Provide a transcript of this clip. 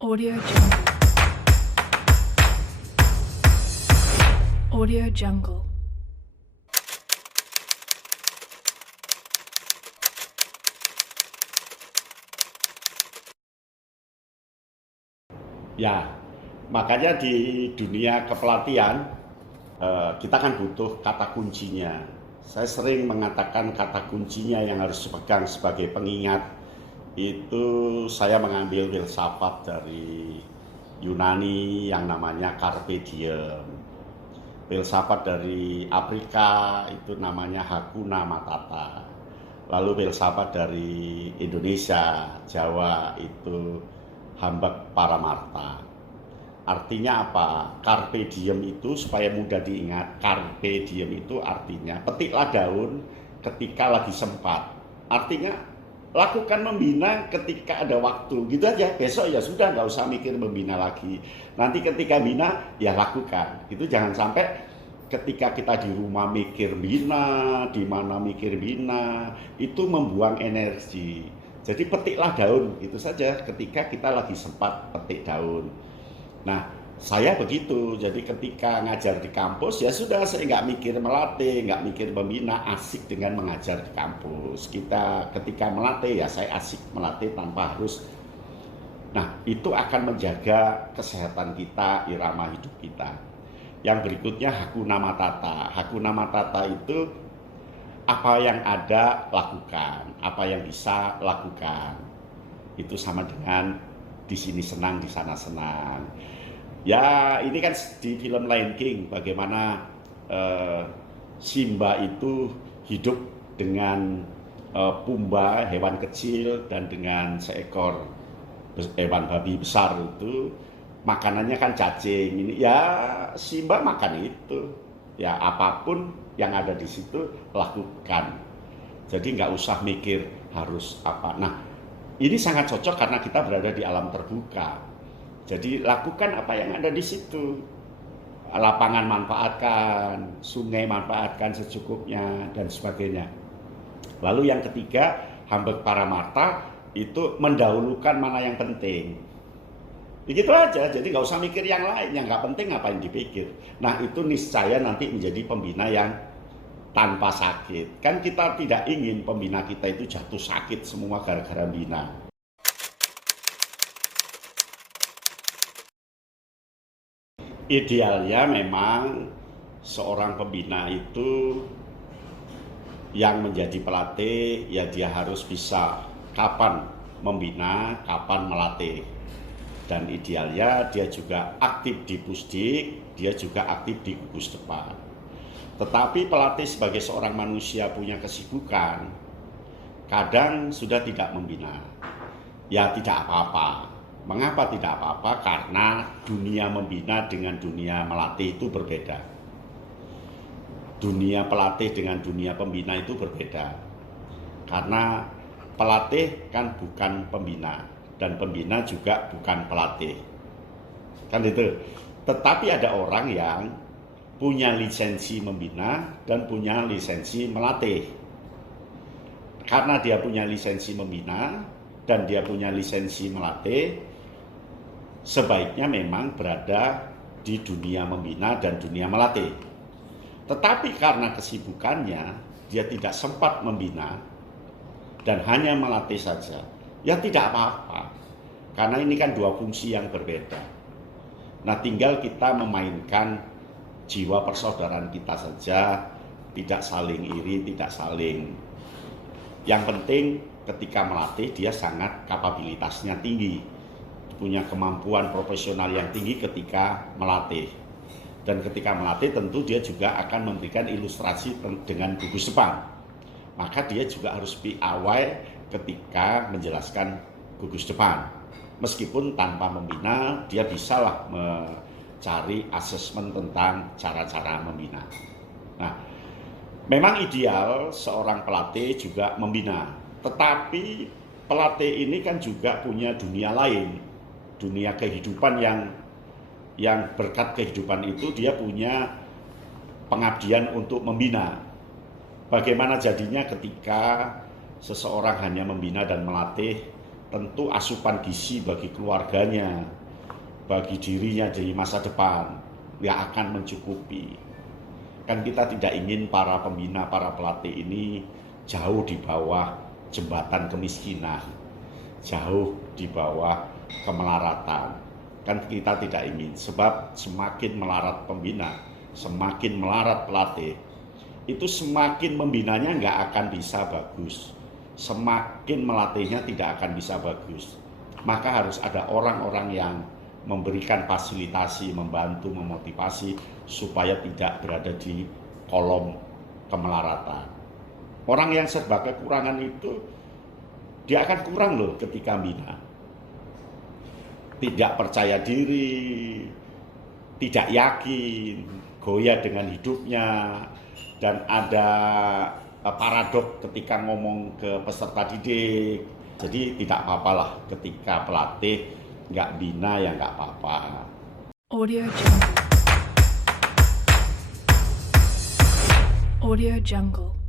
Audio Jungle. Audio Jungle. Ya, makanya di dunia kepelatihan kita kan butuh kata kuncinya. Saya sering mengatakan kata kuncinya yang harus dipegang sebagai pengingat. Itu saya mengambil filsafat dari Yunani yang namanya Carpe Diem. Filsafat dari Afrika itu namanya Hakuna Matata. Lalu filsafat dari Indonesia, Jawa itu Hambak Paramarta. Artinya apa? Carpe diem itu supaya mudah diingat. Carpe diem itu artinya petiklah daun ketika lagi sempat. Artinya lakukan membina ketika ada waktu. Gitu aja. Besok ya sudah, nggak usah mikir membina lagi. Nanti ketika bina ya lakukan. Itu jangan sampai ketika kita di rumah mikir bina, di mana mikir bina, itu membuang energi. Jadi petiklah daun, itu saja ketika kita lagi sempat petik daun. Nah, saya begitu. Jadi ketika ngajar di kampus, ya sudah, saya nggak mikir melatih, nggak mikir membina, asik dengan mengajar di kampus. Kita ketika melatih, ya saya asik melatih tanpa harus. Nah, itu akan menjaga kesehatan kita, irama hidup kita. Yang berikutnya Hakuna Matata. Hakuna Matata itu apa yang ada lakukan, apa yang bisa lakukan. Itu sama dengan di sini senang, di sana senang. Ya, ini kan di film Lion King bagaimana Simba itu hidup dengan Pumba, hewan kecil, dan dengan seekor hewan babi besar itu makanannya kan cacing. Ini ya Simba makan itu. Ya apapun yang ada di situ lakukan. Jadi nggak usah mikir harus apa. Nah, ini sangat cocok karena kita berada di alam terbuka. Jadi lakukan apa yang ada di situ. Lapangan manfaatkan, sungai manfaatkan secukupnya, dan sebagainya. Lalu yang ketiga, Hambak Paramarta itu mendahulukan mana yang penting. Begitu aja, jadi nggak usah mikir yang lain, yang nggak penting ngapain dipikir. Nah itu niscaya nanti menjadi pembina yang tanpa sakit. Kan kita tidak ingin pembina kita itu jatuh sakit semua gara-gara bina. Idealnya memang seorang pembina itu yang menjadi pelatih, ya dia harus bisa kapan membina, kapan melatih. Dan idealnya dia juga aktif di pusdik, dia juga aktif di gugus depan. Tetapi pelatih sebagai seorang manusia punya kesibukan, kadang sudah tidak membina. Ya tidak apa-apa. Mengapa tidak apa-apa? Karena dunia membina dengan dunia melatih itu berbeda. Dunia pelatih dengan dunia pembina itu berbeda. Karena pelatih kan bukan pembina. Dan pembina juga bukan pelatih. Kan itu. Tetapi ada orang yang punya lisensi membina dan punya lisensi melatih. Karena dia punya lisensi membina dan dia punya lisensi melatih, sebaiknya memang berada di dunia membina dan dunia melatih. Tetapi karena kesibukannya, dia tidak sempat membina dan hanya melatih saja. Ya tidak apa-apa, karena ini kan dua fungsi yang berbeda. Nah tinggal kita memainkan jiwa persaudaraan kita saja, tidak saling iri, tidak saling. Yang penting ketika melatih dia sangat kapabilitasnya tinggi, punya kemampuan profesional yang tinggi ketika melatih. Dan ketika melatih tentu dia juga akan memberikan ilustrasi dengan gugus depan. Maka dia juga harus piawai ketika menjelaskan gugus depan. Meskipun tanpa membina, dia bisalah mencari asesmen tentang cara-cara membina. Nah, memang ideal seorang pelatih juga membina. Tetapi pelatih ini kan juga punya dunia lain. Dunia kehidupan yang berkat kehidupan itu dia punya pengabdian untuk membina. Bagaimana jadinya ketika seseorang hanya membina dan melatih tentu asupan gizi bagi keluarganya, bagi dirinya di masa depan yang akan mencukupi. Kan kita tidak ingin para pembina, para pelatih ini jauh di bawah jembatan kemiskinan, jauh di bawah kemelaratan. Kan kita tidak ingin, sebab semakin melarat pembina, semakin melarat pelatih, itu semakin membinanya nggak akan bisa bagus, semakin melatihnya tidak akan bisa bagus. Maka harus ada orang-orang yang memberikan fasilitasi, membantu, memotivasi supaya tidak berada di kolom kemelaratan. Orang yang serba kekurangan itu dia akan kurang loh ketika bina. Tidak percaya diri, tidak yakin, goyah dengan hidupnya, dan ada paradok ketika ngomong ke peserta didik. Jadi tidak apa-apalah ketika pelatih nggak bina, ya nggak apa-apa. Audio Jungle. Audio Jungle.